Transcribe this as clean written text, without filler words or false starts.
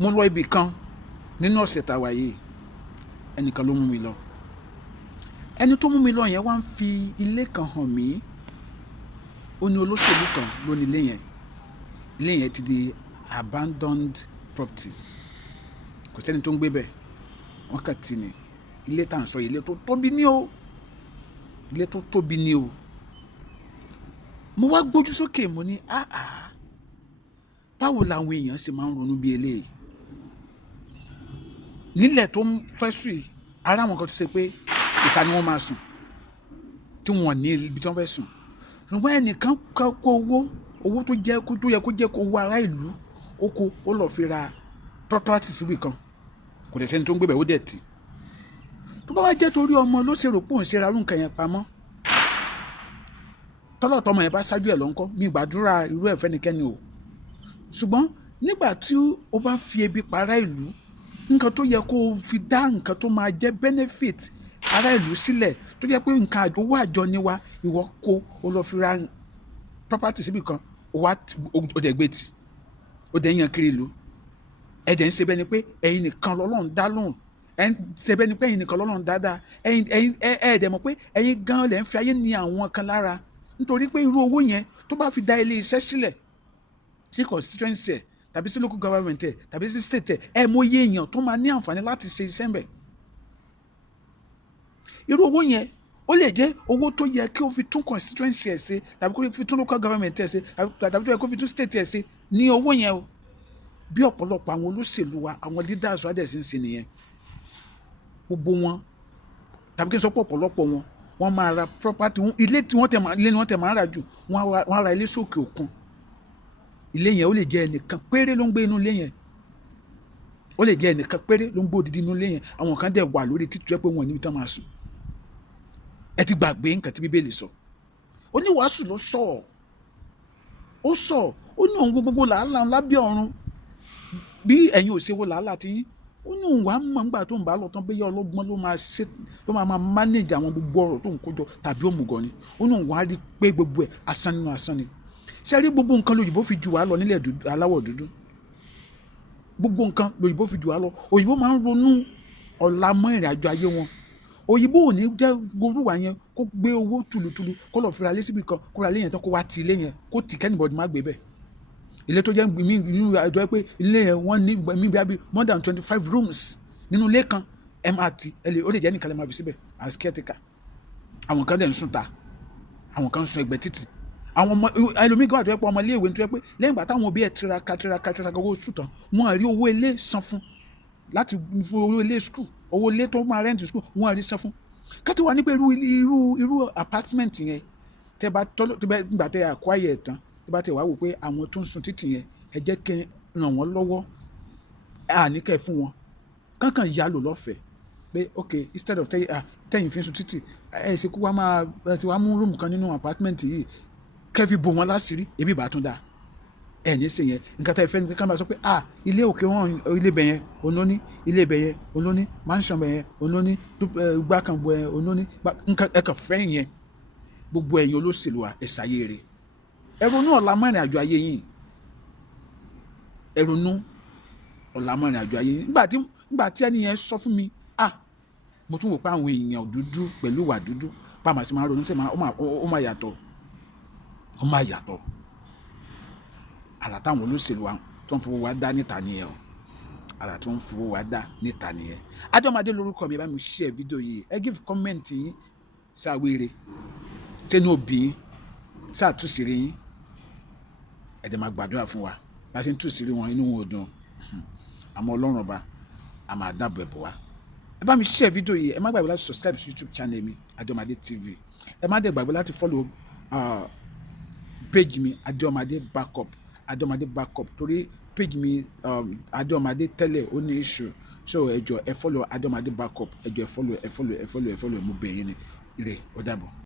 Mo lọ ibì kan nínú ọ̀sẹ̀ tá a wà yìí, ẹnìkan ló mú mi lọ. Ẹni tó mú mi lọ yẹn wá ń fi ilé kan hàn mí. Ó ní olóṣèlú kan ló ní ilé yẹn. Ilé yẹn ti di abandoned property. Kò sẹ́ni tó ń gbé bẹ̀. Wọ́n kàn tì ní. Ilé tá à ń sọ ilé tó tóbi ní o. Ilé tó tóbi ní o. Mo wá gbójú sókè mo ní báwo làwọn èèyàn ṣe máa ń ronú bí eléyìí. Nílẹ̀ tó ń fẹ́ sùn yìí, ara àwọn kan tó ṣe pé ìta ni wọ́n máa sùn tí wọ́n ní ibi tí wọ́n fẹ́ sùn. Ṣùgbọ́n ẹnìkan kó owó tó yẹ kó jẹ́ owó ará ìlú, ó lọ fi ra property síbì kan. Kò dẹ̀ sẹ́ni tó ń gbé bẹ̀, ó dẹ̀ tì. Tó bá wá jẹ́ torí ọmọ ló ṣe rò pé òun ṣe ra irú nǹkan yẹn pamọ́. Tọ́lọ̀tọ́mọ yẹn bá ṣáájú ẹ̀ lọ́nkọ́, mi gbàdúrà irú ẹ̀ fẹ́nikẹ́ni o. Ṣùgbọ́n nígbà tí ó bá fi ebi pa ará ìlú, nǹkan tó yẹ kó fi dá nǹkan tó máa jẹ́ benefit ará ìlú sílẹ̀, tó jẹ́ pé nǹkan owó àjọ ni wa, ìwọ kó o lọ fi ra property síbì kan, ó dẹ̀ gbé tì, ó dẹ̀ yan kiri ìlú. Ẹ dẹ̀ ń ṣe bẹ́ẹ̀ ni pé ẹ̀yin nìkan lọ́lọ́run dá lóhùn. Ẹ ń ṣe bẹ́ẹ̀ ni pé ẹ̀yin nìkan lọ́lọ́run dáadáa. Ẹ dẹ̀ mọ̀ pé ẹ̀yin gan lẹ̀ ń fi ayé ní àwọn kan lára. Nítorí pé irú owó yẹn tó bá fi dá ilé iṣẹ́ sílẹ̀ sí constituency ẹ̀ tàbí sí local government ẹ̀ tàbí sí state ẹ̀ mọ iye èèyàn tó máa ní àǹfààní láti ṣe iṣẹ́ ńbẹ̀. Irú owó yẹn ó lè jẹ́ owó tó yẹ kí ó fi tún constituency ẹ̀ ṣe tàbí kó fi tún local government ẹ̀ ṣe tàbí tó yẹ kó fi tún state ẹ̀ ṣe ní owó yẹn o. Bí ọ̀pọ̀lọpọ̀ àwọn olóṣèlú wa, àwọn leaders wa dẹ̀ sì ń ṣe nìyẹn. Gbogbo wọn tàbí kí n sọ pé ọ̀pọ̀lọpọ̀ wọn, wọ́n máa ra property, ilé tí wọ́n tẹ̀ máa ń rà jù, wọ́n á ra ilé sókè òkun. Ilé yẹn ó lè jẹ́ ẹnìkan péré ló ń gbé inú ilé yẹn. Ó lè jẹ́ ẹnìkan péré ló ń gbé odidi inú ilé yẹn. Àwọn kan dẹ̀ wà lórí títí pé wọn níbi tán máa sùn. Ẹ ti gbàgbé nǹkan tí Bíbélì sọ. Oníwàásù ló sọ. Ó ní òun gbogbo làálàá lábẹ́ ọ̀run. Bí ẹ̀yin ò ṣe wo làálàá tí yín, ó ní òun wàá mọ̀ nígbà tó ń bá lọ tán bẹ́yẹ ọlọ́gbọ́n ló máa manage àwọn gbogbo ọ̀rọ̀ tó ń kójọ tàbí òmùgọ̀ ni. Ó ní òun wàá rí pé gbogbo ẹ̀ asán nínú asán ni. Ṣé rí gbogbo nǹkan lóyìnbó fi jù wá lọ nílẹ̀ aláwọ̀ dúdú? Gbogbo nǹkan lóyìnbó fi jù wá lọ. Òyìnbó máa ń ronú ọ̀la mọ́ ìrìn àjò ayé wọn. Òyìnbó ò ní jẹ́ gbórúwà yẹn kó gbé owó tùlùtùlù kó lọ fira lé síbi kan kó ra lé yẹn tán kó wá ti ilé yẹn kó tì kẹ́nìbọ̀dì má gbé bẹ̀. Ilé tó jẹ́ nínú àjọ pé ilé yẹn wọ́n ní bí more than 25 rooms nínú ilé kan, MRT ó lè jẹ́ nìkan lè máa fi síbẹ̀ as caretaker. Àwọn kan dẹ̀ ń sùn ta, àwọn kan ń sùn ẹgbẹ́ títì. Àwọn ọmọ ẹlòmíì kan wà tó yẹ pé ọmọ ilé ìwé tó yẹ pé lẹ́yìn ìgbà táwọn òbí ẹ̀ tiraka owó oṣù tán, wọ́n rí owó ilé san fún láti fún owó ilé school, owó ilé tó máa rent school, wọ́n rí san fún. Ká tó wà ní pé irú apartment yẹn nígbà tẹ́ acquire ẹ̀ tán, tó bá tẹ̀ wá wò pé àwọn tó ń sun títì yẹn ẹ jẹ́ kí n ràn wọ́n lọ́wọ́, àníkẹ́ fún wọn kankan yá lò lọ́fẹ̀ẹ́ pé ok instead of tẹ́yìn fi ń sun títì ẹ̀ ṣe kó wá mú rúùmù kan nínú apartment yìí kẹ́fì bò wọ́n láṣìírí ebi ìbá tún dáa. Ẹ̀ ní í ṣe yẹn nǹkan tá ẹ fẹ́ ní ká máa sọ pé ilé òkè wọn ilé ibẹ̀ yẹn olóní, ilé ibẹ̀ yẹn olóní, mansion bẹ̀ yẹn olóní, gbàkànbọ̀ yẹn olóní, nǹkan ẹ kàn fẹ́ yẹn. Gbogbo ẹ̀yin olóṣèlú wa ẹ̀ ṣàyè rẹ̀. Ẹ ronú ọ̀la mọ́ ìrìn àjò ayé yín. Ẹ ronú ọ̀la mọ́ ìrìn àjò ayé yín. Nígbà tí ẹni yẹn sọ fún mi, mo tún wò pé àwọn èèyàn dúdú pẹ̀lú ìwà dúdú pàmò sí máa ronú sí ó máa yàtọ̀. Ó máa yàtọ̀. Àrà táwọn olóṣèlú wa tó ń fowó wa dá níta nìyẹn o. Àrà tó ń fowó wa dá níta nìyẹn. Àjọmọdé lórúkọ mi, bá mi share fídíò yìí. Ẹ give comment yín sáwéré. Tẹnu òbí yín ṣàtúnṣìírí yín. Ẹ dẹ̀ máa gbàdúrà fún wa. Bá ṣe ń túnṣìírí wọn inú wọn ò dùn. Àmọ́ Ọlọ́run ọba a máa dáàbò ẹ̀bùn wa. Ẹ bá mi share fídíò yìí. Ẹ má gbàgbé láti subscribe sí YouTube channel mi Àjọmọdé TV. Ẹ má dẹ̀ gbàgbé láti follow page mi Àjọmọdé backup torí page mi Àjọmọdé tẹ́lẹ̀ ó ní issue, so ẹ jọ̀ọ́ ẹ follow Àjọmọdé backup, ẹ jọ̀ọ́ ẹ follow ẹ mú bẹ̀ yín ni ire ó dàbọ̀.